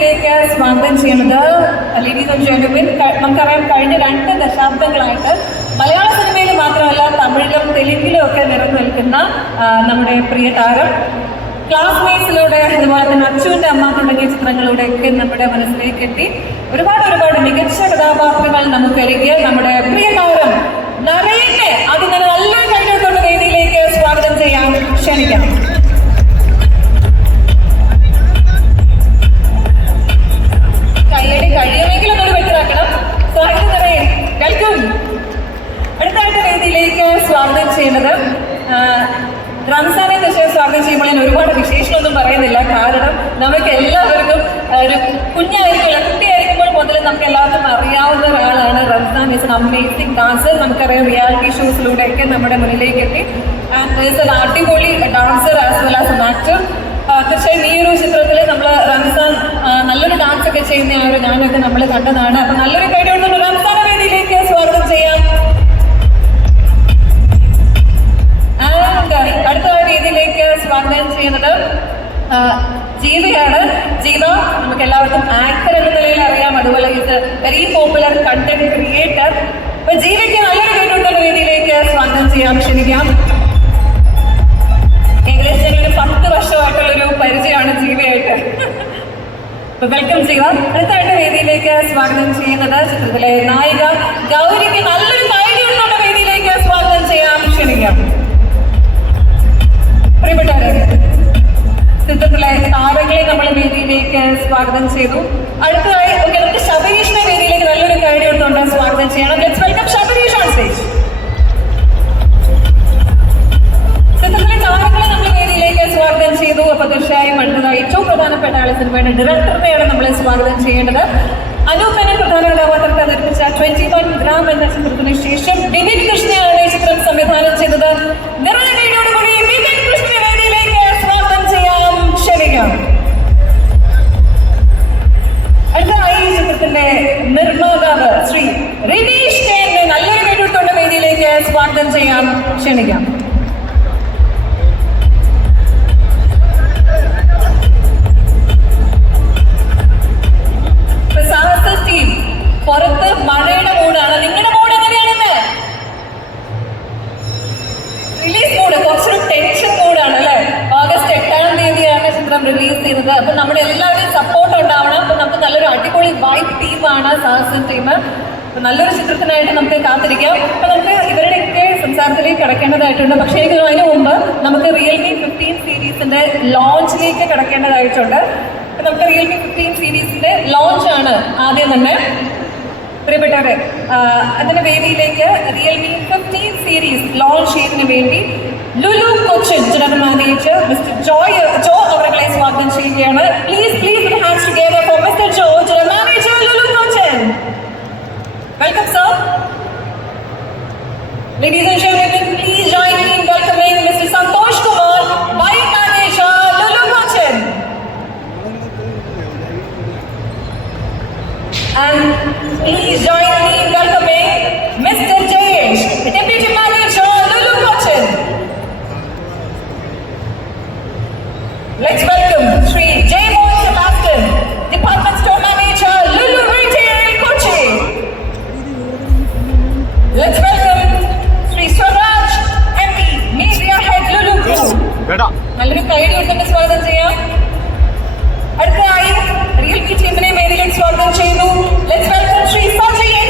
വേദിയിലേക്ക് സ്വാഗതം ചെയ്യുന്നത് ലേഡീസ് ആൻഡ് ജെന്റിൽമെൻ, നമുക്കറിയാം കഴിഞ്ഞ 2 ദശാബ്ദങ്ങളായിട്ട് മലയാള സിനിമയിൽ മാത്രമല്ല തമിഴിലും തെലുങ്കിലും ഒക്കെ നിറഞ്ഞു നിൽക്കുന്ന നമ്മുടെ പ്രിയ താരം ക്ലാസ്മേറ്റ്സിലൂടെ, അതുപോലെ തന്നെ അച്ഛൻ്റെ അമ്മ തുടങ്ങിയ ചിത്രങ്ങളിലൂടെയൊക്കെ നമ്മുടെ മനസ്സിലേക്ക് എത്തി ഒരുപാട് മികച്ച കഥാപാത്രങ്ങൾ നമുക്കരികിയ നമ്മുടെ പ്രിയ താരം നരേനെ അതിന് നല്ലൊരു കൈകൊണ്ടുള്ള വേദിയിലേക്ക് സ്വാഗതം ചെയ്യാൻ ക്ഷണിക്കാം. കയ്യടി കഴിയുമെങ്കിൽ ഒന്നൊരു വ്യക്തമാക്കണം. സ്വാഗതം നരേൻ, വെൽക്കം. അടുത്തായിട്ട് വേദിയിലേക്ക് സ്വാഗതം ചെയ്യുന്നത് റംസാനെ ദശയെ സ്വാഗതം ചെയ്യുമ്പോൾ ഞാൻ ഒരുപാട് വിശേഷമൊന്നും പറയുന്നില്ല. കാരണം നമുക്ക് എല്ലാവർക്കും ഒരു കുട്ടിയായിരിക്കുമ്പോൾ മുതൽ നമുക്ക് എല്ലാവർക്കും അറിയാവുന്ന ഒരാളാണ് Ramzan. Is an amazing dancer. നമുക്കറിയാം റിയാലിറ്റി ഷോസിലൂടെയൊക്കെ നമ്മുടെ മുന്നിലേക്ക് എത്തി. ആൻഡ് ഈസ് എൻ അടിപൊളി dancer as well as an actor. തീർച്ചയായും ഈ ഒരു ചിത്രത്തിൽ നമ്മൾ റംസാൻ നല്ലൊരു ഡാൻസ് ഒക്കെ ചെയ്യുന്ന ആ ഒരു ഗാനമൊക്കെ നമ്മൾ കണ്ടതാണ്. അപ്പൊ നല്ലൊരു കൈയോടുള്ള റംസാൻ വേദിയിലേക്ക് സ്വാഗതം ചെയ്യാം. അടുത്ത രീതിയിലേക്ക് സ്വാഗതം ചെയ്യുന്നത് ജീവയാണ്. ജീവ നമുക്ക് എല്ലാവർക്കും ആക്ടർ എന്ന നിലയിൽ അറിയാം, അതുപോലെ is very popular content creator. അപ്പൊ ജീവയ്ക്ക് നല്ലൊരു കൈകൊണ്ടുള്ള വേദിയിലേക്ക് സ്വാഗതം ചെയ്യാൻ ക്ഷണിക്കാം. ഏകദേശം ഒരു 10 വർഷമായിട്ടുള്ളൊരു പരിചയമാണ് ജീവയായിട്ട്. വെൽക്കം ജീവ. അടുത്തായിട്ട് വേദിയിലേക്ക് സ്വാഗതം ചെയ്യുന്നത് ചിത്രത്തിലെ നായിക ഗൗരിക്ക് നല്ലൊരു കൈകൊണ്ടുള്ള വേദിയിലേക്ക് സ്വാഗതം ചെയ്യാൻ ക്ഷണിക്കാം. പ്രിയപ്പെട്ടവരെ, ചിത്രത്തിലെ താരങ്ങളെ നമ്മൾ വേദിയിലേക്ക് സ്വാഗതം ചെയ്തു. അടുത്തതായി നമുക്ക് ശബരീഷിനെ വേദിയിലേക്ക് നല്ലൊരു കൈകൊണ്ടുകൊണ്ട് സ്വാഗതം ചെയ്യണം. Let's welcome Sabareesh on stage. ചിത്രത്തിലെ താരങ്ങളെ നമ്മൾ വേദിയിലേക്ക് സ്വാഗതം ചെയ്തു. അപ്പൊ തീർച്ചയായും അടുത്തതായി ഏറ്റവും പ്രധാനപ്പെട്ട ആളെ സിനിമയുടെ ഡയറക്ടറിനെയാണ് നമ്മൾ സ്വാഗതം ചെയ്യേണ്ടത്. അനൂപനെ പ്രധാന കഥാപാത്രത്തെ അവതരിപ്പിച്ച 21 ഗ്രാം എന്ന ചിത്രത്തിന് ശേഷം വിപിൻ കൃഷ്ണയാണ് ഈ ചിത്രം സംവിധാനം ചെയ്തത്. നിറഞ്ഞോടുകൂടി വിപിൻ കൃഷ്ണനെ വേദിയിലേക്ക് സ്വാഗതം ചെയ്യാൻ ക്ഷണിക്കാം. അടുത്തതായി ഈ ചിത്രത്തിന്റെ നിർമ്മാതാവ് ശ്രീ റിനീഷ് കെനെ നല്ലൊരു കൈകൊണ്ടുള്ള വേദിയിലേക്ക് സ്വാഗതം ചെയ്യാൻ ക്ഷണിക്കാം. ടീം പുറത്ത് മഴയുടെ മൂടാണ്. നിങ്ങളുടെ മൂഡ് എങ്ങനെയാണെന്ന്? റിലീസ് മൂഡ് കുറച്ചൊരു ടെൻഷൻ മൂടാണ് അല്ലെ? ഓഗസ്റ്റ് 8-ാം തീയതിയാണ് ചിത്രം റിലീസ് ചെയ്തത്. അപ്പൊ നമ്മുടെ എല്ലാവരും സപ്പോർട്ട് ഉണ്ടാവണം. അപ്പൊ നമുക്ക് നല്ലൊരു അടിപൊളി വൈബ് ടീമാണ് സാഹസൻ ടീം. അപ്പൊ നല്ലൊരു ചിത്രത്തിനായിട്ട് നമുക്ക് കാത്തിരിക്കാം. അപ്പൊ നമുക്ക് ഇവരുടെയൊക്കെ സംസാരത്തിലേക്ക് കടക്കേണ്ടതായിട്ടുണ്ട്. പക്ഷേ അതിന് മുമ്പ് നമുക്ക് റിയൽമി 15 സീരീസിന്റെ ലോഞ്ചിലേക്ക് കടക്കേണ്ടതായിട്ടുണ്ട്. നമുക്ക് റിയൽമി 15 സീരീസിന്റെ ലോഞ്ച് ആണ് ആദ്യം തന്നെ. പ്രിയപ്പെട്ടവരെ, അതിന്റെ വേദിയിലേക്ക് റിയൽമി 15 സീരീസ് ലോഞ്ച് ചെയ്യുന്നതിന് വേണ്ടി Lulu Cochin general manager mister Jo അവരെ സ്വാഗതം ചെയ്യുകയാണ്. Please hands together for mister Jo, general manager Lulu Cochin. Welcome sir. Ladies and gentlemen, please join me in welcoming Mr. Santosh Kumar, Vice Manager Lulu Cochin. And please join me in welcoming Mr. Jayesh, Deputy Manager Lulu Cochin. Let's welcome Sri J. Mohan Sebastian, Department Store Manager Lulu Retail Kochi. Let's welcome Sri Swaraj MP, Media Head Lulu Group. നല്ലൊരു കൈഡി കൊടുത്തിട്ട് സ്വാഗതം ചെയ്യാം. അടുത്തതായി Realme ടീമിനെ വേദിയിലേക്ക് സ്വാഗതം ചെയ്യുന്നു. Let's welcome Shri Sajay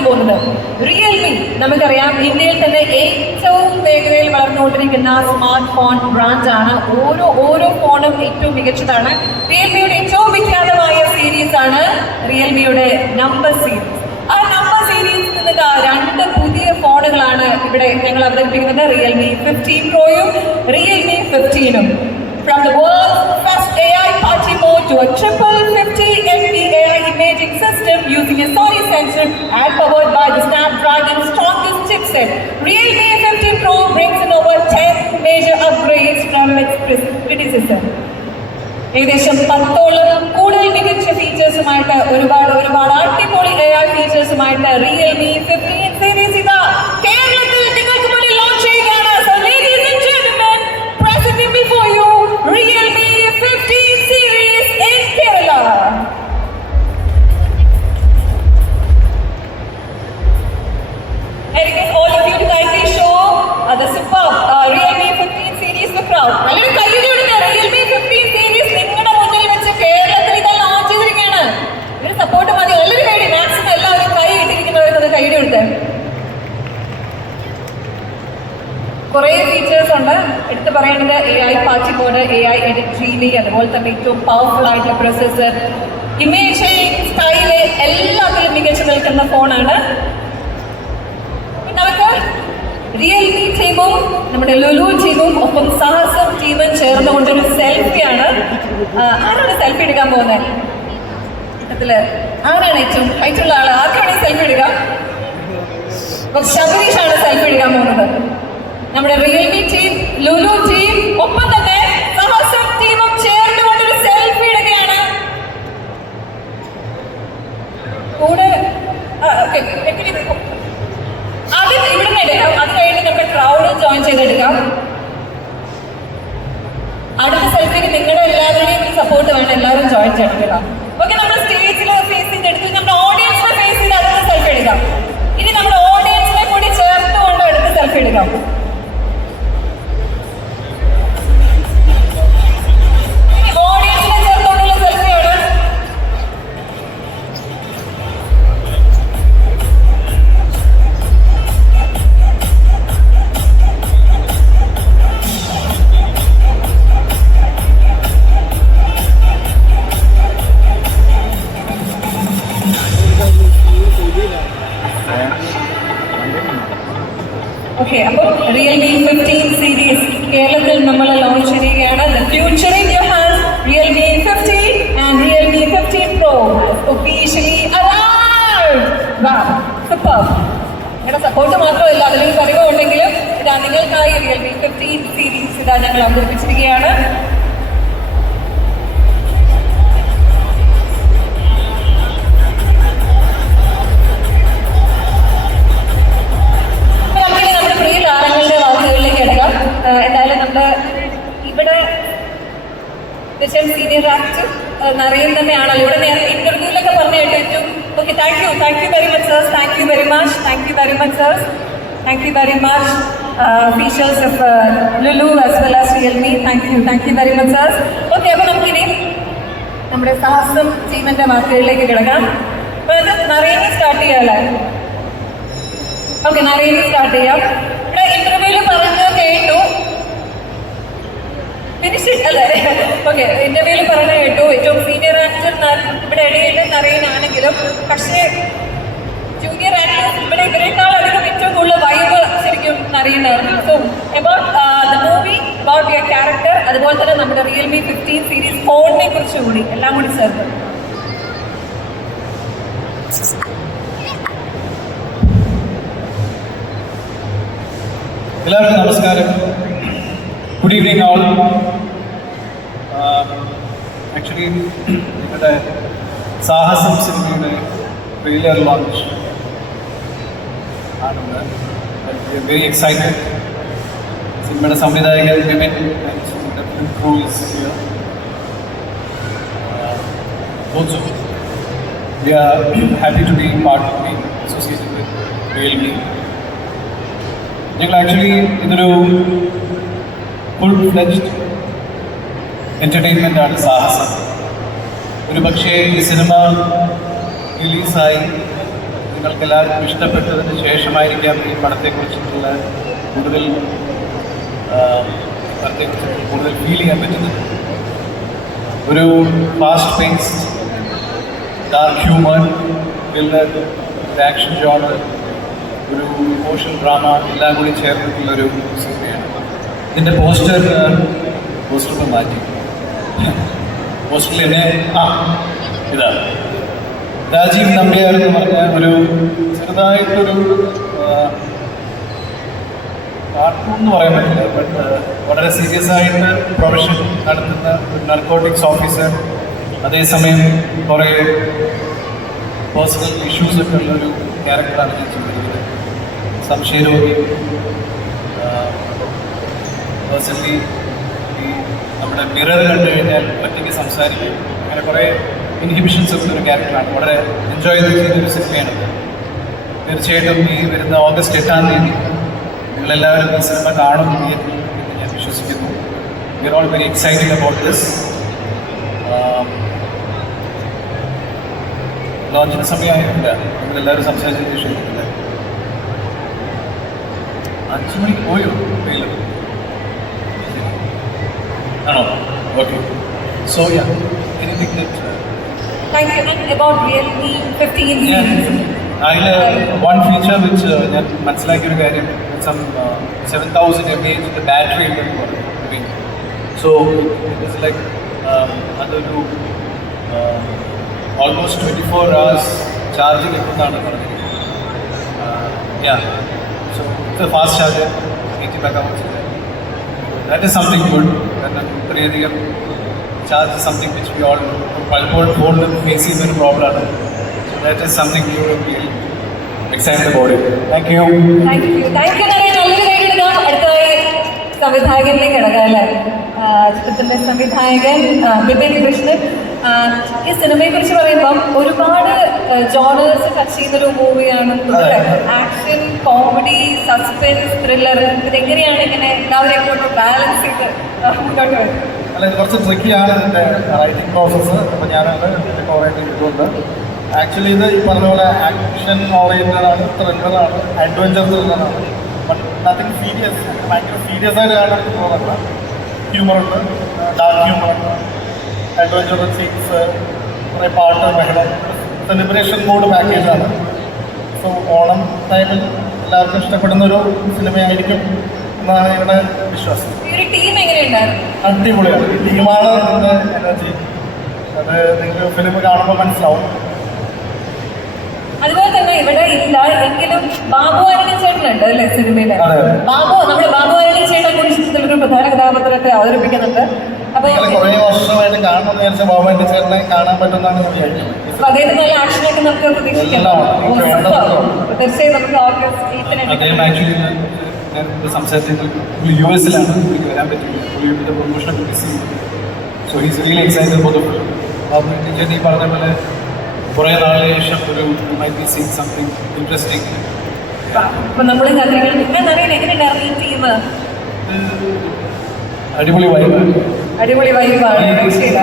ചെയ്യാൻ പോകുന്നത് റിയൽമി. നമുക്കറിയാം ഇന്ത്യയിൽ തന്നെ ഏറ്റവും വേഗതയിൽ വളർന്നുകൊണ്ടിരിക്കുന്ന സ്മാർട്ട് ഫോൺ ബ്രാൻഡാണ്. ഓരോ ഫോണും ഏറ്റവും മികച്ചതാണ്. റിയൽമിയുടെ ഏറ്റവും വിഖ്യാതമായ സീരീസ് ആണ് റിയൽമിയുടെ നമ്പർ സീരീസ്. ആ നമ്പർ സീരീസിൽ നിന്ന് രണ്ട് പുതിയ ഫോണുകളാണ് ഇവിടെ ഞങ്ങൾ അവതരിപ്പിക്കുന്നത്. റിയൽമി 15 പ്രോയും റിയൽമി 15ഉം. From the world's first AI party mode to a triple 50 MP AI imaging system using a Sony sensor and powered by the Snapdragon's strongest chipset, Realme 15 Pro brings in over 10 major upgrades from its predecessor. ഏകദേശം 10ഓളം കൂടുതൽ മികച്ച ഫീച്ചേഴ്സുമായിട്ട് ഒരുപാട് അടിപൊളി AI ഫീച്ചേഴ്സുമായിട്ട് Realme 15 series ഇതാ കേരളത്തിൽ നിങ്ങൾക്ക് മുന്നിൽ launch ചെയ്യുകയാണ്. So ladies and gentlemen, presenting before you Realme 15 series in Kerala. I request all of you to kindly show the superb Realme 15 series to crowd. നല്ലൊരു കയ്യടി കൊടുക്കുക. Realme 15 series നിങ്ങളുടെ മുന്നിൽ വെച്ച് കേരളത്തിൽ ഇത് ലോഞ്ച് ചെയ്തിരിക്കുകയാണ്. ഒരു സപ്പോർട്ട് മതി. നല്ലൊരു കൈഡി. മാക്സിമം എല്ലാവരും കൈ ഇട്ടിരിക്കുന്നവർക്ക് അത് കൈഡി കൊടുത്തേ. കുറേ ഫീച്ചേഴ്സ് ഉണ്ട്. എടുത്ത് പറയേണ്ടത് AI party mode, AI edit genie, അതുപോലെ തന്നെ ഏറ്റവും പവർഫുൾ ആയിട്ടുള്ള പ്രൊസസ്സർ, ഇമേജിംഗ് സ്റ്റൈല് എല്ലാത്തിലും മികച്ചു നിൽക്കുന്ന ഫോണാണ്. നമുക്ക് റിയൽമി ടീമും നമ്മുടെ ലുലു ടീമും ഒപ്പം സാഹസം ടീമും ചേർന്നുകൊണ്ടൊരു സെൽഫിയാണ്. ആരാണ് സെൽഫി എടുക്കാൻ പോകുന്നത്? ആരാണ് ഏറ്റവും ഹൈറ്റുള്ള ആള്? ആർക്കാണ് സെൽഫി എടുക്കാം? ശബരീഷാണ് സെൽഫി എടുക്കാൻ പോകുന്നത്. നമ്മുടെ റിയൽമി ടീം, ലുലു ടീം ഒപ്പം തന്നെ സാഹസം ടീമും ചേർന്നുകൊണ്ടൊരു സെൽഫി എടുക്കുകയാണ്. കൂടെ ആദ്യം ഇവിടുന്ന് എടുക്കാം. അത് കഴിഞ്ഞ് നമ്മുടെ ക്രൗഡ് ജോയിൻ ചെയ്തെടുക്കാം. അടുത്ത സെൽഫിക്ക് നിങ്ങളുടെ എല്ലാവരുടെയും സപ്പോർട്ട് വേണം. എല്ലാവരും ജോയിൻ ചെയ്തെടുക്കാം. ഓക്കെ, നമ്മുടെ സ്റ്റേജിൽ ഫേസ് ചെയ്തെടുത്ത് നമ്മുടെ ഓഡിയൻസിനെ ഫേസ് ചെയ്ത് അടുത്ത സെൽഫി എടുക്കാം. ഇനി നമ്മുടെ ഓഡിയൻസിനെ കൂടി ചേർത്തുകൊണ്ട് അടുത്ത സെൽഫി എടുക്കാം. ഓഡിയൻസിനെ ചേർത്തുകൊണ്ടുള്ള സെൽഫിയാണ്. ഓക്കെ, അപ്പോൾ റിയൽമി 15 സീരീസ് കേരളത്തിൽ നമ്മൾ ലോഞ്ച് ചെയ്യുകയാണ്. The future in your hands, Realme 15 and Realme 15 Pro has officially arrived. Wow, superb. നിങ്ങളുടെ സപ്പോർട്ട് മാത്രമല്ല, അതിലൊരു കഴിവ് ഉണ്ടെങ്കിലും ഇതാ നിങ്ങൾക്കായി റിയൽമി 15 സീരീസ് ഇതാ ഞങ്ങൾ അവതരിപ്പിച്ചിരിക്കുകയാണ്. എന്തായാലും നമ്മുടെ ഇവിടെ സീനിയർ ആക്ടർ നരയൻ തന്നെയാണല്ലോ. ഇവിടെ നേരെ ഇന്റർവ്യൂലൊക്കെ പറഞ്ഞു കേട്ടോ ഏറ്റവും. Okay, thank you very much sir. Thank you very much sir. Thank you very much features of Lulu as well as Realme. Thank you very much sir. Okay, അപ്പോൾ നമുക്കിനി നമ്മുടെ സാഹസം ടീമിന്റെ വാക്കുകളിലേക്ക് കിടക്കാം. അപ്പോൾ അത് നരയനെ സ്റ്റാർട്ട് ചെയ്യാമല്ലേ? ഓക്കെ, നരയനെ സ്റ്റാർട്ട് ചെയ്യാം. ഇവിടെ ഇന്റർവ്യൂല് പറഞ്ഞത് കേട്ടു, ഫിനിഷ് അല്ലേ? ഓക്കെ, ഇന്റർവ്യൂല് പറഞ്ഞ കേട്ടു ഏറ്റവും സീനിയർ ആക്ടർ ഇവിടെ ഇടയിൽ നരയനാണെങ്കിലും പക്ഷേ ജൂനിയർ ആക്ടേഴ്സ് ഇവിടെ ഇവരെക്കാൾ അധികം ഏറ്റവും കൂടുതൽ വൈബ് ശരിക്കും നരയനായിരുന്നു. So about the movie, about your character, അതുപോലെ തന്നെ നമ്മുടെ റിയൽമി 15 സീരീസ് ഫോണിനെ കുറിച്ച് കൂടി എല്ലാം കൂടി ചേർത്ത്. എല്ലാവർക്കും നമസ്കാരം. Good evening all. ആക്ച്വലി നിങ്ങളുടെ സാഹസം സിനിമയുടെ ട്രെയിലർ ലോഞ്ച് ആണെന്ന് വെരി എക്സൈറ്റഡ്. സിനിമയുടെ സംവിധായകൻ Vipin also we are happy to be part of being associated with Realme. ഞങ്ങൾ ആക്ച്വലി ഇതൊരു ഫുൾ ഫ്ലെജ്ഡ് എൻ്റർടൈൻമെൻ്റ് ആണ് സാഹസം. ഒരു പക്ഷേ ഈ സിനിമ റിലീസായി നിങ്ങൾക്ക് എല്ലാവർക്കും ഇഷ്ടപ്പെട്ടതിന് ശേഷമായിരിക്കാം ഈ പടത്തെക്കുറിച്ചിട്ടുള്ള കൂടുതൽ പടത്തെക്കുറിച്ച് കൂടുതൽ ഫീൽ ചെയ്യാൻ പറ്റുന്നത്. ഒരു fast pace, dark humour, thriller, action genre, ഒരു ഇമോഷണൽ ഡ്രാമ എല്ലാം കൂടി ചേർന്നിട്ടുള്ളൊരു സിനിമയാണ്. ഇതിൻ്റെ പോസ്റ്റർ ഇപ്പോൾ മാറ്റി. പോസ്റ്ററിൽ എന്നെ ഇതാണ് രാജീവ് നമ്പ്യാർ എന്ന് പറഞ്ഞ ഒരു ചെറുതായിട്ടൊരു കാർട്ടൂൺ എന്ന് പറയാൻ പറ്റില്ല, ബട്ട് വളരെ സീരിയസ് ആയിട്ട് പ്രൊഫഷൻ നടത്തുന്ന ഒരു നർക്കോട്ടിക്സ് ഓഫീസർ, അതേസമയം കുറേ പേഴ്സണൽ ഇഷ്യൂസ് ഒക്കെ ഉള്ളൊരു ക്യാരക്ടറാണ് ഞാൻ ചെയ്തിരിക്കുന്നത്. സംശയരോഗി, പേഴ്സണലി ഈ നമ്മുടെ മിറർ കണ്ടു കഴിഞ്ഞാൽ ഒറ്റയ്ക്ക് സംസാരിക്കും, അങ്ങനെ കുറേ ഇൻഹിബിഷൻസ് ഒക്കെ ഒരു ക്യാരക്ടറാണ്. വളരെ എൻജോയ് ചെയ്തൊരു സിനിമയാണ്. തീർച്ചയായിട്ടും ഈ വരുന്ന ഓഗസ്റ്റ് 8-ാം തീയതി നിങ്ങളെല്ലാവരും ഈ സിനിമ കാണും എന്ന് ഞാൻ വിശ്വസിക്കുന്നു. We are all very excited about this. ലോഞ്ചിന് സമയമായിട്ടില്ല, നിങ്ങളെല്ലാവരും സംസാരിച്ചതിന് ശേഷിക്കില്ല. 5 മണിക്ക് പോയോ വെയിലും ആണോ? Okay. So yeah, anything that Thank you. And about Realme 15 series. അതിൽ വൺ ഫീച്ചർ വിച്ച് ഞാൻ മനസ്സിലാക്കിയൊരു കാര്യം, 7000 mAh ബാറ്ററി ഉണ്ടെന്ന് പറഞ്ഞു. സോ ഇറ്റ്സ് ലൈക്ക് അതൊരു ഓൾമോസ്റ്റ് 24 hours ചാർജിങ് എത്തുന്നതാണ് പറഞ്ഞിരിക്കുന്നത്. So it's a fast charger, 80 back-hours. That is something good. കാരണം ഇത്രയധികം charge something which we all പലപ്പോഴും ഫോണിൽ ഫേസ് ചെയ്യുന്നൊരു പ്രോബ്ലമാണ്. So that is something you feel excited about it. Thank you. Thank you. Thank you. നല്ലൊരു കൈ എടുക്കാം. അടുത്തതായി സംവിധായകനിലേക്ക് കിടക്കാം അല്ലേ? ചിത്രത്തിൻ്റെ സംവിധായകൻ ബിപിൻ കൃഷ്ണൻ. ഈ സിനിമയെക്കുറിച്ച് പറയുമ്പം ഒരുപാട് ജോണേഴ്സ് ടച്ച് ചെയ്യുന്നൊരു മൂവിയാണ്. ആക്ഷൻ, കോമഡി, സസ്പെൻസ്, ത്രില്ലർ, ഇതെങ്ങനെയാണ് ഇങ്ങനെ എല്ലാവരെയും കൊണ്ട് ബാലൻസ് ചെയ്ത് മുന്നോട്ട് വരുന്നത്? അല്ല, ഇത് കുറച്ച് ട്രിക്കിയാണ് ഇതിൻ്റെ റൈറ്റിംഗ് പ്രോസസ്സ്. അപ്പോൾ ഞാനത് ഇതിൻ്റെ ഓറിയൻറ്റ് ചെയ്തുകൊണ്ട് ആക്ച്വലി ഇത് ഈ പറഞ്ഞ പോലെ ആക്ഷൻ ഓറിയൻറ്റഡാണ്, ത്രില്ലറാണ്, അഡ്വഞ്ചർ ത്രില്ലറാണ്. ബട്ട് നത്തിങ് സീരിയസ്, ഭയങ്കര സീരിയസ് ആയിട്ട് കാണാൻ തോന്നല്ല. ഹ്യൂമറുണ്ട്, ഡാർക്ക് ഹ്യൂമറുണ്ട്, അഡ്വഞ്ചർ സീൻസ്, കുറേ പാട്ട്, ബഹളം, സെലിബ്രേഷൻ മോഡ് പാക്കേജാണ്. സോ ഓണം ടൈമിൽ എല്ലാവർക്കും ഇഷ്ടപ്പെടുന്നൊരു സിനിമയായിരിക്കും എന്നാണ് ഞങ്ങളുടെ വിശ്വാസം. ഈ ഒരു ടീം എങ്ങനെയുണ്ടായിരുന്നു? അടിപൊളിയാണ്. ഈ ടീമാണ് ഇതിൻ്റെ എനർജി. അത് നിങ്ങൾ ഫിലിം കാണുമ്പോൾ മനസ്സിലാവും. അതുപോലെ തന്നെ ഇവിടെ ഇല്ല എങ്കിലും ബാബു ആന്റണി ചേട്ടനുണ്ട് അല്ലേ സിനിമയില്? നമ്മുടെ ബാബു ആന്റണി ചേട്ടനെ കുറിച്ച് ഒരു പ്രധാന കഥാപാത്രത്തെ അവതരിപ്പിക്കുന്നുണ്ട്. അപ്പൊ കുറേ വർഷമായിട്ട് കാണണമെന്ന് വിചാരിച്ച ബാബു ആന്റണി ചേട്ടനെ കാണാൻ പറ്റുന്നതാണ് ഞാൻ വിചാരിക്കുന്നത്. അദ്ദേഹത്തിന് നല്ല ആക്ഷനൊക്കെ നമുക്ക് പ്രതീക്ഷിക്കാം. തീർച്ചയായും നമുക്ക് ഓഗസ്റ്റ് 8-ന് ഞാൻ സംസാരിച്ചത് US-ലാണ്, എനിക്ക് വരാൻ പറ്റില്ല. പുള്ളിയുടെ പ്രൊമോഷനൊക്കെ മിസ് ചെയ്തു. So he's really excited for the film. Babu Antony ചേട്ടൻ ഈ പറഞ്ഞ പോലെ കുറേ നാളിന് ശേഷം ഒരു might be seen something interesting. അപ്പൊ നമ്മളും കഥകൾ എന്നറിയാൻ എങ്ങനെയുണ്ടായിരുന്നു ഈ ടീം? അടിപൊളി വൈബാണ്. അടിപൊളി വൈബാണ്.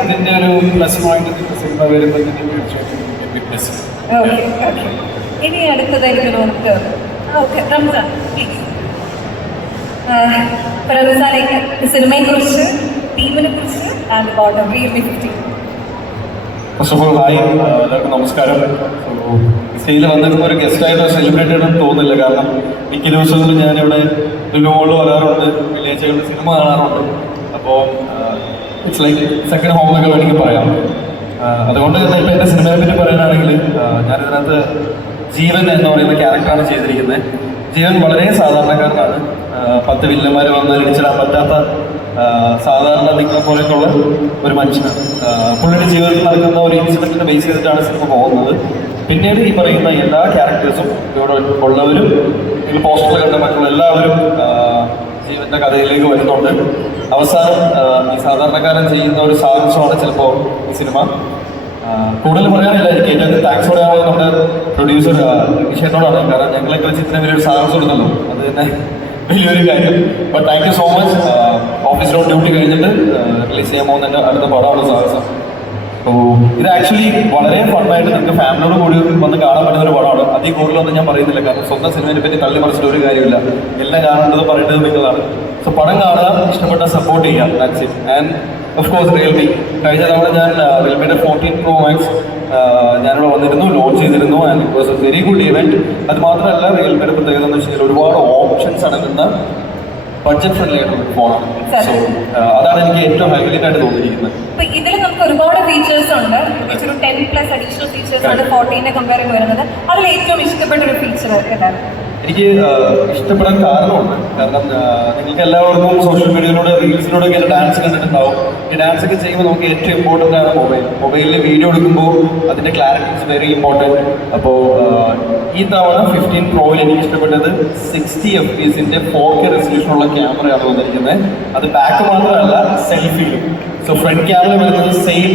ഇതിൻ്റെ ഒരു പ്ലസ് പോയിന്റ് സിനിമ വരുമ്പോൾ തീർച്ചയായിട്ടും വിറ്റ്നസ്. Okay okay. ഇനി അടുത്തതായിട്ട് നമുക്ക് റംസാൻ പ്ലീസ്. റംസാനേക്ക് സിനിമയെക്കുറിച്ച്, ടീമിനെ കുറിച്ച് and about Realme 15. First of all hi, എല്ലാവർക്കും നമസ്കാരം. സ്റ്റേജിൽ വന്നിരുന്ന ഒരു ഗസ്റ്റായിട്ട് സെലിബ്രേറ്റ് ചെയ്യണമെന്ന് തോന്നുന്നില്ല. കാരണം മിക്ക ദിവസങ്ങളിലും ഞാനിവിടെ ലുലുമോളിൽ വരാറുണ്ട്, വെള്ളിയാഴ്ചകളിൽ സിനിമ കാണാറുണ്ട്. അപ്പോൾ ഇറ്റ്സ് ലൈക്ക് സെക്കൻഡ് ഹോം എന്നൊക്കെ വേണമെങ്കിൽ പറയാം. അതുകൊണ്ട് തന്നെ ഇപ്പോൾ എൻ്റെ സിനിമയെ പറ്റി പറയാനാണെങ്കിൽ ഞാനിതിനകത്ത് ജീവൻ എന്ന് പറയുന്ന ക്യാരക്ടറാണ് ചെയ്തിരിക്കുന്നത്. ജീവൻ വളരെ സാധാരണക്കാരനാണ്. 10 വില്ലന്മാർ വന്നാൽ ഇടിച്ചിടാൻ പറ്റാത്ത സാധാരണ നിങ്ങളെ പോലെയൊക്കെയുള്ള ഒരു മനുഷ്യനാണ്. പുള്ളിയുടെ ജീവിതത്തിൽ നടക്കുന്ന ഒരു ഇൻസിഡൻറ്റിനെ ബേസ് ചെയ്തിട്ടാണ് സിനിമ പോകുന്നത്. പിന്നീട് ഈ പറയുന്ന എല്ലാ ക്യാരക്ടേഴ്സും ഇവിടെ ഉള്ളവരും നിങ്ങൾ പോസ്റ്ററിൽ കണ്ട മറ്റുള്ള എല്ലാവരും ജീവൻ്റെ കഥയിലേക്ക് വരുന്നുണ്ട്. അവസാനം ഈ സാധാരണക്കാരൻ ചെയ്യുന്ന ഒരു സാഹസമാണ് ചിലപ്പോൾ ഈ സിനിമ. കൂടുതൽ പറയാനില്ല. എനിക്ക് ഏറ്റവും താങ്ക്സ് പറയാനുള്ളത് നമ്മുടെ പ്രൊഡ്യൂസർ നിഷേനോടാണ്. കാരണം ഞങ്ങളൊക്കെ വെച്ച് ഇത്രയും വലിയൊരു സാഹസം എടുത്തല്ലോ, അത് തന്നെ വലിയൊരു കാര്യം. But thank you so much. ഓഫീസിലോട്ട് ഡ്യൂട്ടി കഴിഞ്ഞിട്ട് റിലീസ് ചെയ്യാൻ പോകുന്ന എൻ്റെ അടുത്ത പടമാണ് സാഹസം. അപ്പോൾ ഇത് ആക്ച്വലി വളരെ ഫണ്ണായിട്ട് നിങ്ങൾക്ക് ഫാമിലിയോട് കൂടി വന്ന് കാണാൻ പറ്റുന്ന ഒരു പടമാണ്. അതിൽ കൂടുതലൊന്നും ഞാൻ പറയുന്നില്ല, കാരണം സ്വന്തം സിനിമയെ പറ്റി തള്ളി മറിച്ചിട്ട് ഒരു കാര്യമില്ല. എല്ലാം കാണേണ്ടത് പറയേണ്ടത് നിങ്ങളാണ്. സോ പടം കാണുക, ഇഷ്ടപ്പെട്ട സപ്പോർട്ട് ചെയ്യുക, that's it. And of course Realme. കഴിഞ്ഞ തവണ ഞാൻ റിയൽമിയുടെ 14 Pro Max ഞാനിവിടെ വന്നിരുന്നു, ലോഞ്ച് ചെയ്തിരുന്നു. And it was A very good event. അത് മാത്രമല്ല റിയൽമിയുടെ പ്രത്യേകത എന്ന് വെച്ചാൽ ഒരുപാട് ഓപ്ഷൻസ് അടങ്ങുന്ന ബഡ്ജറ്റ് ഫ്രണ്ട്ലി ആയിട്ടുള്ള ഫോണാണ്. സോ അതാണ് എനിക്ക് ഏറ്റവും ഹൈലൈറ്റ് ആയിട്ട് തോന്നിയിരിക്കുന്നത്. ഇതിൽ നമുക്ക് ഒരുപാട് ഫീച്ചേഴ്സ് ഉണ്ട്. ഒരു 10+ അഡീഷണൽ ഫീച്ചേഴ്സ് ആണ് 14നെ കമ്പയർ ചെയ്ത് വരുന്നത്. അതിൽ ഏറ്റവും ഇഷ്ടപ്പെട്ട ഒരു ഫീച്ചർ ഏതാണ്? എനിക്ക് ഇഷ്ടപ്പെടാൻ കാരണമുണ്ട്. കാരണം നിങ്ങൾക്ക് എല്ലാവർക്കും സോഷ്യൽ മീഡിയയിലൂടെ റീൽസിലൂടെ ഒക്കെ ഡാൻസ് കണ്ടിട്ടുണ്ടാവും. ഈ ഡാൻസ് ഒക്കെ ചെയ്യുമ്പോൾ നമുക്ക് ഏറ്റവും ഇമ്പോർട്ടൻ്റ് ആണ് മൊബൈലിൽ വീഡിയോ എടുക്കുമ്പോൾ അതിൻ്റെ ക്ലാരിറ്റി ഇസ് വെരി ഇമ്പോർട്ടൻറ്റ്. അപ്പോൾ ഈ തവണ 15 Proയിൽ എനിക്ക് ഇഷ്ടപ്പെട്ടത് 60 FPS 4K റെസൊല്യൂഷനുള്ള ക്യാമറയാണ് വന്നിരിക്കുന്നത്. അത് ബാക്ക് മാത്രമല്ല സെൽഫിയിലും. സോ ഫ്രണ്ട് ക്യാമറ വരുന്നത് സെയിം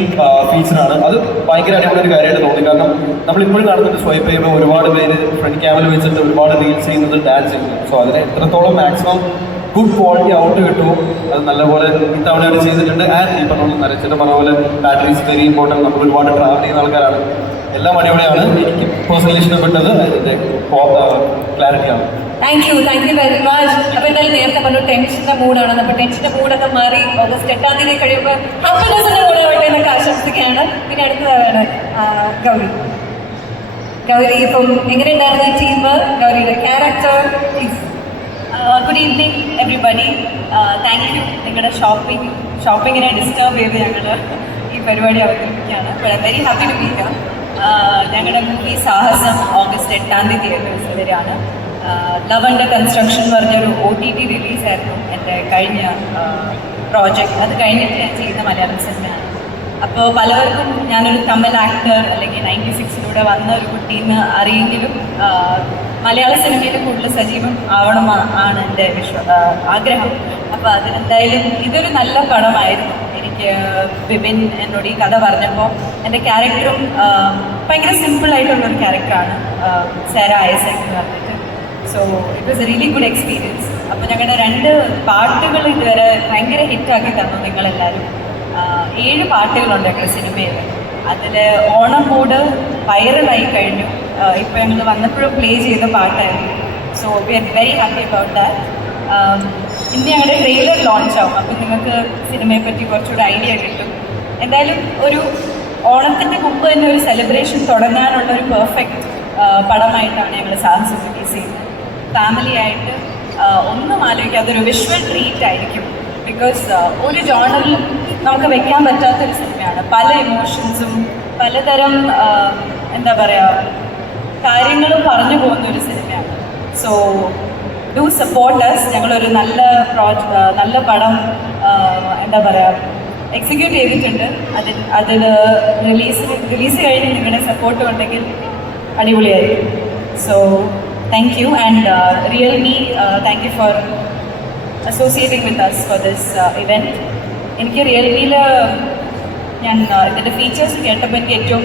ഫീച്ചറാണ്. അത് ഭയങ്കര അടിപൊളി ഒരു കാര്യമായിട്ട് തോന്നി. കാരണം നമ്മളിപ്പോഴും കാണുന്നുണ്ട് സ്വൈപ്പ് ചെയ്യുമ്പോൾ ഒരുപാട് പേര് ഫ്രണ്ട് ക്യാമറ വെച്ചിട്ട് ഒരുപാട് റീൽസ് ചെയ്യുന്നത്, ഡാൻസ് ചെയ്യുന്നത്. സോ അതിന് എത്രത്തോളം മാക്സിമം ഗുഡ് ക്വാളിറ്റി ഔട്ട് കിട്ടുമോ അത് നല്ലപോലെ ഇത്തവണ അവർ ചെയ്തിട്ടുണ്ട്. ആൻഡ് ഈ പറഞ്ഞ നരച്ചിട്ട് പറഞ്ഞ പോലെ ബാറ്ററീസ് വെരി ഇമ്പോർട്ടൻറ്റ്. നമ്മൾ ഒരുപാട് ട്രാവൽ ചെയ്യുന്ന ആൾക്കാരാണ്. എല്ലാം അടിപൊളിയാണ്. എനിക്ക് പേഴ്സണലി ഇഷ്ടപ്പെട്ടത് അതിൻ്റെ ക്ലാരിറ്റിയാണ്. Thank you very much. അപ്പോൾ എന്തായാലും നേരത്തെ പറഞ്ഞു ടെൻഷൻ്റെ മൂഡാണ്. അപ്പോൾ ടെൻഷൻ്റെ മൂഡൊക്കെ മാറി ഓഗസ്റ്റ് 8-ാം തീയതി കഴിയുമ്പോൾ ഹാപ്പിനെസ്സിൻ്റെ മൂഡാവട്ടെ എന്നൊക്കെ ആശംസിക്കുകയാണ്. പിന്നെ അടുത്തതാണ് ഗൗരി. ഇപ്പം എങ്ങനെയുണ്ടായിരുന്നു ടീം, ഗൗരിയുടെ character please? Good evening everybody. Thank you. നിങ്ങളുടെ ഷോപ്പിങ്ങിനെ ഡിസ്റ്റർബ് ചെയ്ത് ഞങ്ങൾ ഈ പരിപാടി അവതരിപ്പിക്കുകയാണ്. Very happy to be here. ഞങ്ങളുടെ മൂവി സാഹസം ഓഗസ്റ്റ് 8-ാം തീയതി വരികയാണ്. ലവ് ആൻഡ് കൺസ്ട്രക്ഷൻ എന്ന് പറഞ്ഞൊരു OTT റിലീസായിരുന്നു എൻ്റെ കഴിഞ്ഞ പ്രോജക്റ്റ്. അത് കഴിഞ്ഞിട്ട് ഞാൻ ചെയ്യുന്ന മലയാളം സിനിമയാണ്. അപ്പോൾ പലവർക്കും ഞാനൊരു തമിഴ് ആക്ടർ അല്ലെങ്കിൽ 96-ലൂടെ വന്ന ഒരു കുട്ടീന്ന് അറിയെങ്കിലും മലയാള സിനിമയിൽ കൂടുതൽ സജീവം ആണ് എൻ്റെ ആഗ്രഹം. അപ്പോൾ അതിനെന്തായാലും ഇതൊരു നല്ല പടമായിരുന്നു. എനിക്ക് വിപിൻ എന്നോട് ഈ കഥ പറഞ്ഞപ്പോൾ എൻ്റെ ക്യാരക്ടറും ഭയങ്കര സിമ്പിളായിട്ടുള്ളൊരു ക്യാരക്ടറാണ്, സാര ഐസക് എന്ന് പറഞ്ഞിട്ട്. So it was A really good experience. അപ്പോൾ ഞങ്ങളുടെ 2 പാട്ടുകൾ ഇതുവരെ ഭയങ്കര ഹിറ്റാക്കി തന്നു നിങ്ങളെല്ലാവരും. 7 പാട്ടുകളുണ്ട് ഞങ്ങളുടെ സിനിമയിൽ. അതിൽ ഓണം മൂഡ് വൈറലായി കഴിഞ്ഞു. ഇപ്പോൾ ഞങ്ങൾ വന്നപ്പോഴും പ്ലേ ചെയ്ത പാട്ടായിരുന്നു. So we are very happy about that. ഇന്ന് ഞങ്ങളുടെ ട്രെയിലർ ലോഞ്ച് ആവും. അപ്പോൾ നിങ്ങൾക്ക് സിനിമയെ പറ്റി കുറച്ചുകൂടെ ഐഡിയ കിട്ടും. എന്തായാലും ഒരു ഓണത്തിൻ്റെ മുമ്പ് തന്നെ ഒരു സെലിബ്രേഷൻ തുടങ്ങാനുള്ള ഒരു പെർഫെക്റ്റ് പടമായിട്ടാണ് ഞങ്ങൾ സാഹസം റിലീസ് ചെയ്യുന്നത്. ഫാമിലി ആയിട്ട് ഒന്നും ആലോചിക്കാതെ ഒരു വിഷ്വൽ ട്രീറ്റ് ആയിരിക്കും. ബിക്കോസ് ഒരു ജോണറിൽ നമുക്ക് വെക്കാൻ പറ്റാത്തൊരു സിനിമയാണ്. പല ഇമോഷൻസും പലതരം എന്താ പറയുക കാര്യങ്ങളും പറഞ്ഞു പോകുന്ന ഒരു സിനിമയാണ്. So do supporters. ഞങ്ങളൊരു നല്ല പടം എന്താ പറയുക എക്സിക്യൂട്ട് ചെയ്തിട്ടുണ്ട്. അതിൽ റിലീസ് കഴിഞ്ഞ് നിങ്ങളുടെ സപ്പോർട്ട് ഉണ്ടെങ്കിൽ അടിപൊളിയായിരിക്കും. So thank you. And Realme thank you for associating with us for this event. എനിക്ക് റിയൽമിയിൽ ഞാൻ ഇതിൻ്റെ ഫീച്ചേഴ്സ് കേട്ടപ്പോൾ എനിക്ക് ഏറ്റവും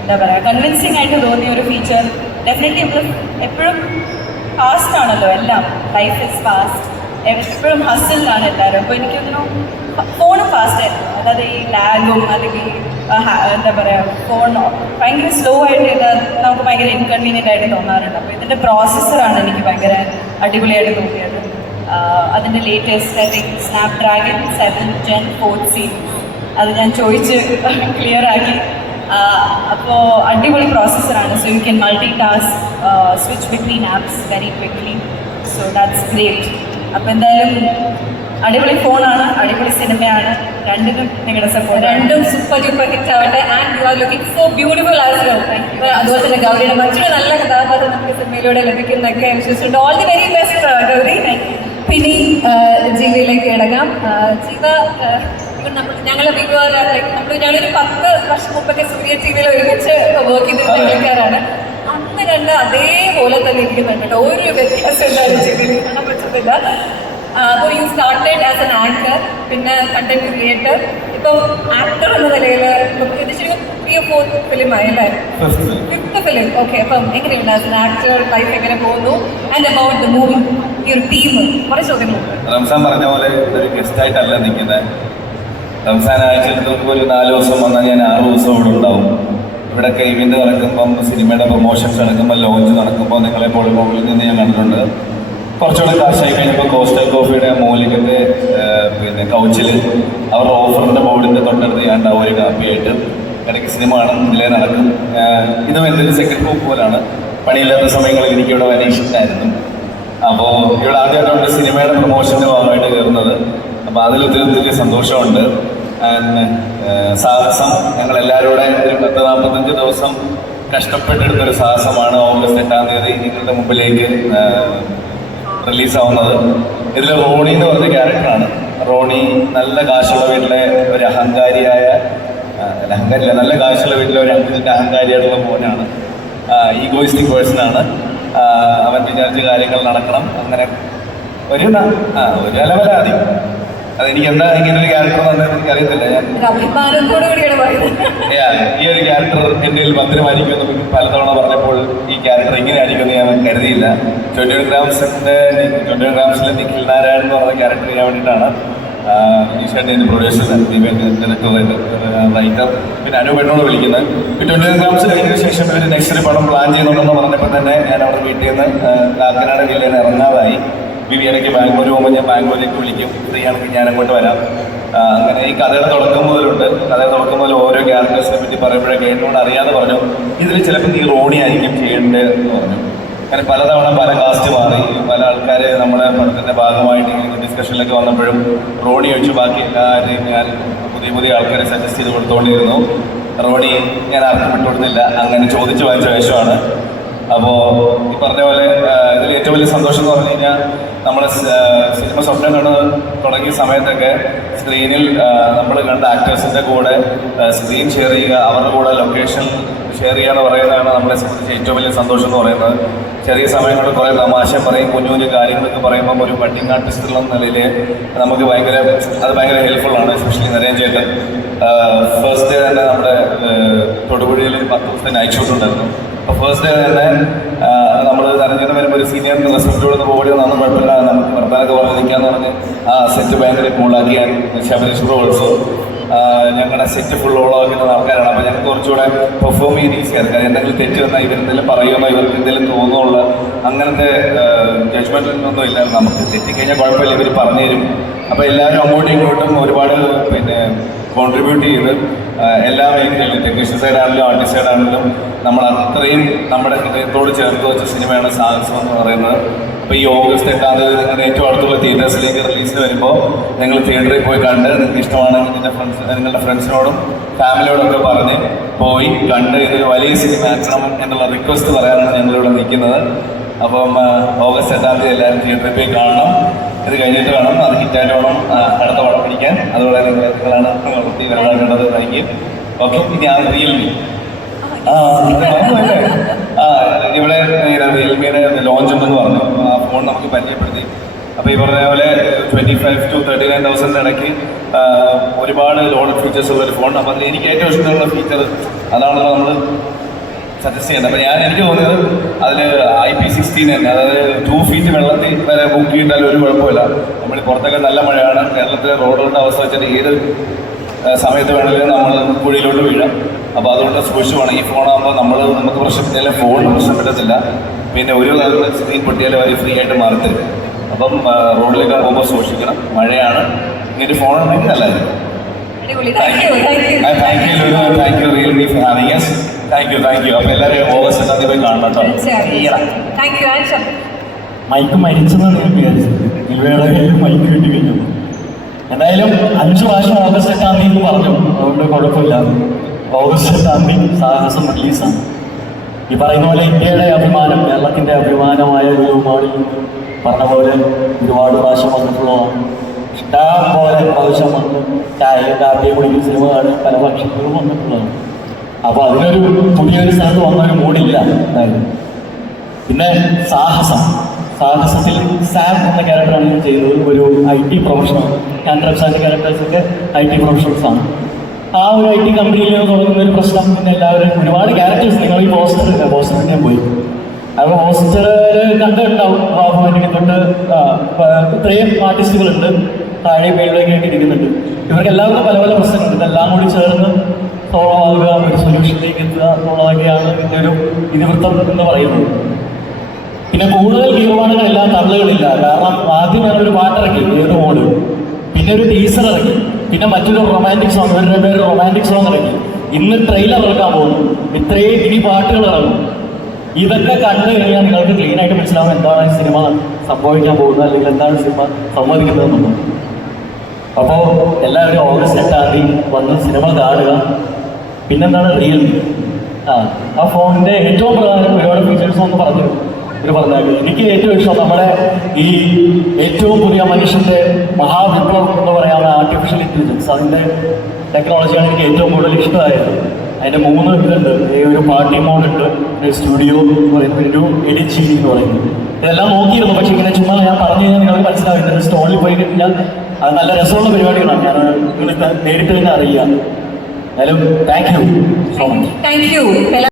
എന്താ പറയുക കൺവിൻസിങ് ആയിട്ട് തോന്നിയ ഒരു ഫീച്ചർ ഡെഫിനറ്റ്ലി നമ്മൾ എപ്പോഴും ഫാസ്റ്റ് ആണല്ലോ എല്ലാം. Life is fast. എപ്പോഴും ഹസ്സിലാണ് എല്ലാവരും. അപ്പോൾ എനിക്കൊന്നു ഫോൺ ഫാസ്റ്റ് ആയിരുന്നു. അതായത് ഈ ലാഗും അല്ലെങ്കിൽ എന്താ പറയുക ഫോൺ ഭയങ്കര സ്ലോ ആയിട്ട് നമുക്ക് ഭയങ്കര ഇൻകൺവീനിയൻ്റ് ആയിട്ട് തോന്നാറുണ്ട്. അപ്പോൾ ഇതിൻ്റെ പ്രോസസ്സറാണ് എനിക്ക് ഭയങ്കര അടിപൊളിയായിട്ട് തോന്നിയത്. അതിൻ്റെ latest I think Snapdragon 7th Gen 4th series അത് ഞാൻ ചോദിച്ച് ക്ലിയർ ആക്കി. അപ്പോൾ അടിപൊളി പ്രോസസ്സറാണ്. So you can multi task, switch between apps very quickly. So that's great. അപ്പോൾ എന്തായാലും അടിപൊളി ഫോണാണ്, അടിപൊളി സിനിമയാണ്. രണ്ടിനും നിങ്ങളുടെ സപ്പോർട്ട്. രണ്ടും സൂപ്പർ ഡ്യൂപ്പർ ഹിറ്റ് ആവട്ടെ. And you are looking so beautiful as well. അതുപോലെ തന്നെ ഗൗരിയുടെ മറ്റൊരു നല്ല കഥാപാത്രം നമുക്ക് സിനിമയിലൂടെ ലഭിക്കുന്നതൊക്കെ വിശ്വസിച്ചിട്ടുണ്ട്. All the very best Gauri. പിന്നെ ജീവയിലേക്ക് ഇടങ്ങാം. ജീവ ഞങ്ങളൊരു 10 വർഷം മുമ്പൊക്കെ സൂര്യ ടിവിയിൽ ഒരുമിച്ച് വർക്ക് ചെയ്തിരുന്ന ആൾക്കാരാണ്. അന്ന് കണ്ട് അതേപോലെ തന്നെ ഇരിക്കുന്നുണ്ട് കേട്ടോ. ഒരു വ്യത്യാസം എല്ലാവരും ടിവിയിൽ കാണാൻ പറ്റുന്നില്ല. അപ്പോൾ you started as an anchor, പിന്നെ കണ്ടന്റ് ക്രിയേറ്റർ, ഇപ്പം ആക്ടർ എന്ന നിലയിൽ ഇത് ശരിക്കും 3 or 4th ഫിലിം ആയല്ലേ? 5th film. ഓക്കെ. അപ്പം എങ്ങനെയുണ്ട് ആസ് എൻ ആക്ടർ ലൈഫ് എങ്ങനെ പോകുന്നു? ആൻഡ് അബൌട്ട് ദ മൂവി, ഈ ഒരു ടീം, കുറേ ചോദ്യങ്ങളുണ്ട്. റംസാൻ പറഞ്ഞ പോലെ ഒരു ഗസ്റ്റ് ആയിട്ടല്ല നിൽക്കുന്നത്. റംസാൻ ആഴ്ചയിൽ നമുക്ക് ഒരു 4 ദിവസം വന്നാൽ ഞാൻ 6 ദിവസം ഇവിടെ ഉണ്ടാവും. ഇവിടെയൊക്കെ ഇവന്റ് നടക്കുമ്പം, സിനിമയുടെ പ്രൊമോഷൻസ് നടക്കുമ്പോൾ, ലോഞ്ച് നടക്കുമ്പോൾ നിങ്ങളെ പോലെ മുകളിൽ നിന്ന് ഞാൻ കണ്ടിട്ടുണ്ട്. കുറച്ചുകൂടെ കാശായി കഴിഞ്ഞപ്പോൾ കോസ്റ്റൽ കോഫിയുടെ മൂലികൻ്റെ പിന്നെ കൗച്ചിൽ അവരുടെ ഓഫറിൻ്റെ ബോർഡിൻ്റെ തൊട്ടടുത്ത് ഞാൻ ഉണ്ടാവും ഒരു കാപ്പിയായിട്ട്. ഇടയ്ക്ക് സിനിമ കാണും, ഇതിലേ നടക്കും. ഇതും എൻ്റെ ഒരു സെക്കൻഡ് ഹോപ്പ് പോലാണ്. പണിയില്ലാത്ത സമയങ്ങളിൽ എനിക്കിവിടെ വരാൻ ഇഷ്ടമായിരുന്നു. അപ്പോൾ ഇവിടെ ആദ്യമായിട്ടുണ്ട് സിനിമയുടെ പ്രൊമോഷൻ്റെ ഭാഗമായിട്ട് കയറുന്നത്. അപ്പോൾ അതിൽ ഒത്തിരി സന്തോഷമുണ്ട്. സാഹസം ഞങ്ങളെല്ലാവരും കൂടെ ഒരു 40-45 ദിവസം കഷ്ടപ്പെട്ടെടുത്തൊരു സാഹസമാണ് ഓഗസ്റ്റ് 8-ാം തീയതി നിങ്ങളുടെ മുമ്പിലേക്ക് റിലീസാവുന്നത്. ഇതിൽ റോണി എന്ന് പറഞ്ഞ ക്യാരക്ടറാണ്. റോണി നല്ല കാശുള്ള വീട്ടിലെ ഒരു അഹങ്കാരിയായ, നല്ല കാശുള്ള വീട്ടിലെ ഒരു അങ്കിളിൻ്റെ അഹങ്കാരിയായിട്ടുള്ള മോനാണ്. ഈഗോയിസ്റ്റിക് പേഴ്സണാണ്. അവൻ വിചാരിച്ച കാര്യങ്ങൾ നടക്കണം. അങ്ങനെ ഒരു അലവലാതി. അതെനിക്ക് എന്താ ഇങ്ങനെ ഒരു ക്യാരക്ടർ തന്നെ എനിക്ക് അറിയത്തില്ല. ഈ ഒരു ക്യാരക്ടർ എൻ്റെ ഭദ്രമായിരിക്കുമെന്ന് പലതവണ പറഞ്ഞപ്പോൾ ഈ ക്യാരക്ടർ ഇങ്ങനെ ആയിരിക്കുമെന്ന് ഞാൻ കരുതിയില്ല. 21 ഗ്രാംസിലെ നിഖിൽ നാരായൺ എന്ന് പറഞ്ഞ ക്യാരക്ടർ ചെയ്യാൻ വേണ്ടിയിട്ടാണ് ഈശ്വരൻ്റെ പ്രൊഡ്യൂസർ, റൈറ്റർ, പിന്നെ അനുപെണ്ണോട് വിളിക്കുന്നത്. 21 ഗ്രാംസ് കഴിഞ്ഞതിന് ശേഷം ഒരു നെക്സ്റ്റ് ഒരു പടം പ്ലാൻ ചെയ്യുന്നുണ്ടെന്ന് പറഞ്ഞപ്പോൾ തന്നെ ഞാൻ അവിടെ വീട്ടിൽ നിന്ന് കാക്കനാട് ജില്ലയിൽ നിന്ന് ഇറങ്ങാതായി. വിവിയനയ്ക്ക് ബാംഗ്ലൂർ പോകുമ്പോൾ ഞാൻ ബാംഗ്ലൂരിലേക്ക് വിളിക്കും, ഫ്രീ ആണെങ്കിൽ ഞാൻ അങ്ങോട്ട് വരാം. അങ്ങനെ ഈ കഥയുടെ തുടക്കം മുതൽ ഓരോ ക്യാരക്ടേഴ്സിനെ പറ്റി പറയുമ്പോഴൊക്കെ എന്നോട് അറിയാതെ പറഞ്ഞു, ഇതിൽ ചിലപ്പോൾ നീ റോണി ആയിരിക്കും ചെയ്യേണ്ടത് എന്ന് പറഞ്ഞു. അങ്ങനെ പലതവണ പല കാസ്റ്റ് മാറി. പല ആൾക്കാർ നമ്മുടെ പടത്തിൻ്റെ ഭാഗമായിട്ട് ഡിസ്കഷനിലൊക്കെ വന്നപ്പോഴും റോണി ഒഴിച്ച് ബാക്കി എല്ലാവരെയും ഞാൻ പുതിയ ആൾക്കാരെ സജസ്റ്റ് ചെയ്ത് കൊടുത്തുകൊണ്ടിരുന്നു. റോണി ഞാൻ ആർക്കും വിട്ടുകൊടുത്തില്ല. അങ്ങനെ ചോദിച്ചു വാങ്ങിച്ച വേഷമാണ്. അപ്പോൾ ഈ പറഞ്ഞ പോലെ ഇതിൽ ഏറ്റവും വലിയ സന്തോഷം എന്ന് പറഞ്ഞു കഴിഞ്ഞാൽ നമ്മുടെ സിനിമ സ്വപ്നം കണ്ട് തുടങ്ങിയ സമയത്തൊക്കെ സ്ക്രീനിൽ നമ്മൾ കണ്ട ആക്ടേഴ്സിൻ്റെ കൂടെ സ്ക്രീൻ ഷെയർ ചെയ്യുക, അവരുടെ കൂടെ ലൊക്കേഷൻ ഷെയർ ചെയ്യുക എന്ന് പറയുന്നതാണ് നമ്മളെ സംബന്ധിച്ച് ഏറ്റവും വലിയ സന്തോഷം എന്ന് പറയുന്നത്. ചെറിയ സമയങ്ങളിൽ കുറേ തമാശ പറയും, കുഞ്ഞു കാര്യങ്ങളൊക്കെ പറയുമ്പം ഒരു ബഡ്ഡിംഗ് ആർട്ടിസ്റ്റ് എന്ന നിലയിൽ നമുക്ക് ഭയങ്കര ഹെൽപ്ഫുള്ളാണ്. എസ്പെഷ്യലി നരേൻ ചേട്ടൻ ഫസ്റ്റ് ഡേ തന്നെ നമ്മുടെ തൊടുപുഴയിൽ 10 ദിവസത്തെ നൈറ്റ് ഷൂട്ട് ഉണ്ടായിരുന്നു. അപ്പോൾ ഫസ്റ്റ് ഡേ തന്നെ നമ്മൾ നരേന്ദ്രൻ വരുമ്പോൾ ഒരു സീനിയർ റെസ്പെക്റ്റോട് ഓടി വന്നു, കുഴപ്പമില്ല നമുക്ക് വർത്താനൊക്കെ പറഞ്ഞ് നിൽക്കാന്ന് പറഞ്ഞ് സെറ്റ് ഭയങ്കര കൂളാക്കിയാൽ ശബരീഷ് ഓൾസോ ഞങ്ങളുടെ സെറ്റ് ഫുൾ ഓളാക്കുന്ന ആൾക്കാരാണ്. അപ്പോൾ ഞങ്ങൾക്ക് കുറച്ചുകൂടെ പെർഫോം ചെയ്യാൻ ഈസിയാണ്. കാരണം എന്തെങ്കിലും തെറ്റ് വന്നാൽ ഇവരെന്തെങ്കിലും പറയുമോ, ഇവർക്ക് എന്തെങ്കിലും തോന്നുന്നുള്ള അങ്ങനത്തെ ജഡ്ജ്മെൻറ്റൊന്നും ഇല്ലായിരുന്നു. നമുക്ക് തെറ്റിക്കഴിഞ്ഞാൽ കുഴപ്പമില്ല, ഇവർ പറഞ്ഞു തരും. അപ്പോൾ എല്ലാവരും അങ്ങോട്ടും ഇങ്ങോട്ടും ഒരുപാട് കോൺട്രിബ്യൂട്ട് ചെയ്ത് എല്ലാ മേഖലയിലും ടെക്നീഷ്യൻ സൈഡാണെങ്കിലും ആർട്ടിസ്റ്റ് സൈഡാണെങ്കിലും നമ്മൾ അത്രയും നമ്മുടെ ഹൃദയത്തോട് ചേർത്ത് വെച്ച സിനിമയാണ് സാഹസം എന്ന് പറയുന്നത്. അപ്പോൾ ഈ ഓഗസ്റ്റ് 8-ാം തീയതി നിങ്ങളുടെ ഏറ്റവും അടുത്തുള്ള തിയേറ്റേഴ്സിലേക്ക് റിലീസ് വരുമ്പോൾ നിങ്ങൾ തിയേറ്ററിൽ പോയി കണ്ട് നിങ്ങൾക്ക് ഇഷ്ടമാണെങ്കിൽ നിങ്ങളുടെ ഫ്രണ്ട്സിനോടും ഫാമിലിയോടൊക്കെ പറഞ്ഞ് പോയി കണ്ട് ഇതൊരു വലിയ സിനിമ ആക്കണം എന്നുള്ള റിക്വസ്റ്റ് പറയാനാണ് ഞങ്ങളിവിടെ നിൽക്കുന്നത്. അപ്പം ഓഗസ്റ്റ് 8-ാം തീയതി എല്ലാവരും തിയേറ്ററിൽ പോയി കാണണം. ഇത് കഴിഞ്ഞിട്ട് വേണം, അത് ഹിറ്റായിട്ട് വേണം അടുത്ത പടം പിടിക്കാൻ. അതുപോലെ നിങ്ങളാണ് വെള്ളാക്കേണ്ടത്. Thank you. ഓക്കെ, ഇനി ആ റിയൽമി ഇവിടെ റിയൽമിയുടെ ലോഞ്ച് ഉണ്ടെന്ന് പറഞ്ഞു. ആ ഫോൺ നമുക്ക് പരിചയപ്പെടുത്തി. അപ്പോൾ ഈ പറഞ്ഞ പോലെ 25,000 to 39,000 ഇടയ്ക്ക് ഒരുപാട് ലോഡ് ഫീച്ചേഴ്സ് ഉള്ളൊരു ഫോൺ. അപ്പോൾ അതിൽ എനിക്ക് ഏറ്റവും ഇഷ്ടമുള്ള ഫീച്ചർ അതാണല്ലോ നമ്മൾ സജസ്റ്റ് ചെയ്യുന്നത്. അപ്പോൾ എനിക്ക് തോന്നിയത് അതിൽ IP16 തന്നെ, അതായത് 2 feet വെള്ളത്തിൽ വരെ ബുക്ക് ചെയ്താലും ഒരു കുഴപ്പമില്ല. നമ്മൾ പുറത്തൊക്കെ നല്ല മഴയാണ്, കേരളത്തിലെ റോഡുകളുടെ അവസ്ഥ വെച്ചിട്ട് ഏത് സമയത്ത് വേണമെങ്കിലും നമ്മൾ കുഴിയിലോട്ട് വീഴാം. അപ്പോൾ അതുകൊണ്ട് സൂക്ഷിച്ച് വേണം. ഈ ഫോണാകുമ്പോൾ നമുക്ക് പ്രശ്നത്തില്ല, ഫോണിന് പ്രശ്നം പറ്റത്തില്ല. പിന്നെ ഒരു സ്ക്രീൻ പൊട്ടിയാലും അവർ ഫ്രീ ആയിട്ട് മാറിത്തരും. അപ്പം റോഡിലേക്ക് പോകുമ്പോൾ സൂക്ഷിക്കണം, മഴയാണ്. ഇങ്ങനെ ഫോൺ ഉണ്ടെങ്കിൽ നല്ലതായിരിക്കും. Thank you Realme four having us. Thank you. അപ്പോൾ എല്ലാവരും ഓഗസ്റ്റ് 8-ാം തീയതി പോയി കാണണം കേട്ടോ. മൈക്ക് മരിച്ചെന്നാണ് ഞാൻ വിചാരിച്ചത്. ഇവയുടെ കയ്യിൽ മൈക്ക് കിട്ടി കഴിഞ്ഞു. എന്തായാലും 5 പ്രാവശ്യം ഓഗസ്റ്റ് 8-ാം തീയതി പറഞ്ഞു, അതുകൊണ്ട് കുഴപ്പമില്ല. ഓഗസ്റ്റ് 8-ാം തീയതി സാഹസം റിലീസാണ്. ഈ പറയുന്ന പോലെ ഇന്ത്യയുടെ അഭിമാനം, കേരളത്തിൻ്റെ അഭിമാനമായ ഒരു മോഡൽ പറഞ്ഞ പോലെ ഒരുപാട് പ്രാവശ്യം വന്നിട്ടുള്ളതാണ്. ഇഷ്ടം പോലെ പ്രാവശ്യം വന്ന് കാപ്പിയെ കുടിക്കുന്ന സിനിമ കാണും, പല ഭക്ഷണങ്ങളും വന്നിട്ടുള്ളതാണ്. അപ്പോൾ അതിനൊരു പുതിയൊരു സ്ഥലത്ത് വന്നൊരു മൂഡില്ല എന്തായാലും. പിന്നെ സാഹസത്തിൽ സാം എന്ന ക്യാരക്ടറാണ് ഞാൻ ചെയ്തത്. ഒരു IT പ്രൊഫഷണൽ. കാൻഡ്രപ്സാൻ്റെ ക്യാരക്ടേഴ്സൊക്കെ IT പ്രൊഫഷണൽസാണ്. ആ ഒരു IT കമ്പനിയിൽ തുടങ്ങുന്ന ഒരു പ്രശ്നം. പിന്നെ എല്ലാവരും ഒരുപാട് ക്യാരക്ടേഴ്സ്, നിങ്ങൾ ഈ പോസ്റ്റർ ഞാൻ പോയി അപ്പോൾ പോസ്റ്ററിൽ കണ്ടിട്ടുണ്ടാവും. ബാബുവിനെ തൊട്ട് ഇത്രയും ആർട്ടിസ്റ്റുകളുണ്ട്, താഴെ മേളിലേക്ക് ഇരിക്കുന്നുണ്ട്. ഇവർക്ക് എല്ലാവർക്കും പല പല പ്രശ്നങ്ങളുണ്ട്. ഇതെല്ലാം കൂടി ചേർന്ന് സോളോ ആവുക, ഒരു സൊല്യൂഷനിലേക്ക് എത്തുക എന്നുള്ളതൊക്കെയാണ് ഇതിൻ്റെ ഒരു ഇതിവൃത്തം എന്ന് പറയുന്നത്. പിന്നെ കൂടുതൽ ഗീർവാണുകളെല്ലാം തള്ളുകളില്ല. കാരണം ആദ്യം ഒരു പാട്ടിറക്കി ഏത് മോഡ്, പിന്നെ ഒരു ടീസർ ഇറക്കി, പിന്നെ മറ്റൊരു റൊമാൻറ്റിക് സോങ്, ഇവരുടെ പേര് റൊമാൻറ്റിക് സോങ് ഇറക്കി. ഇന്ന് ട്രെയിലർ ഇറക്കാൻ പോകുന്നു. ഇത്രയും ഇനി പാട്ടുകൾ ഇറങ്ങും. ഇതൊക്കെ കണ്ടു കഴിഞ്ഞാൽ നിങ്ങൾക്ക് ക്ലീൻ ആയിട്ട് മനസ്സിലാവും എന്താണ് ഈ സിനിമ സംഭവിക്കാൻ പോകുന്നത്, അല്ലെങ്കിൽ എന്താണ് സിനിമ സമ്മതിക്കുന്നതെന്നുള്ളത്. അപ്പോൾ എല്ലാവരും ഓഗസ്റ്റ് 8 വന്ന് സിനിമ കാണുക. പിന്നെന്താണ് റിയൽമി, ആ ഫോണിൻ്റെ ഏറ്റവും പ്രധാനം ഒരുപാട് ഫീച്ചേഴ്സ് ഒന്ന് പറഞ്ഞു എനിക്ക് ഏറ്റവും ഇഷ്ടം നമ്മുടെ ഈ ഏറ്റവും പുതിയ മനുഷ്യന്റെ മഹാവിപ്ലവം എന്ന് പറയാവുന്ന ആർട്ടിഫിഷ്യൽ ഇന്റലിജൻസ്, അതിന്റെ ടെക്നോളജിയാണ് എനിക്ക് ഏറ്റവും കൂടുതൽ ഇഷ്ടമായത്. അതിന്റെ 3 ഇതുണ്ട്. ഒരു പാർട്ടി മോഡുണ്ട്, ഒരു സ്റ്റുഡിയോ എന്ന് പറയുന്നത്, ഒരു എഡിറ്റ് എന്ന് പറയുന്നത്. ഇതെല്ലാം നോക്കിയിരുന്നു, പക്ഷെ ഇങ്ങനെ ചുമ്മാ ഞാൻ പറഞ്ഞു കഴിഞ്ഞാൽ നിങ്ങൾക്ക് മനസ്സിലാവില്ല. സ്റ്റോളിൽ പോയി കഴിഞ്ഞാൽ അത് നല്ല രസമുള്ള പരിപാടികളാണ്. ഞാൻ നിങ്ങൾ നേരിട്ട് തന്നെ അറിയുക. എന്തായാലും thank you so much. Thank you.